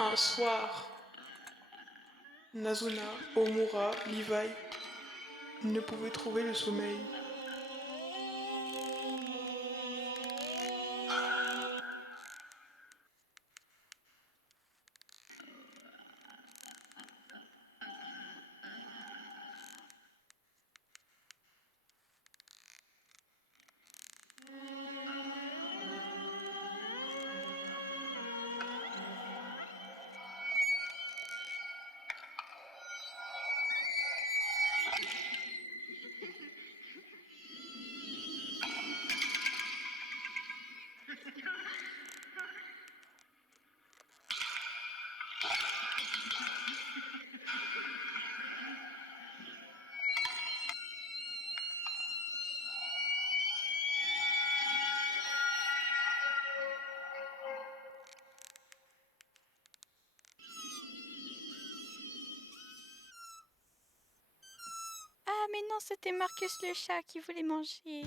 Un soir, Nazuna, Omura, Levi ne pouvaient trouver le sommeil. Ah, mais non, c'était Marcus le chat qui voulait manger.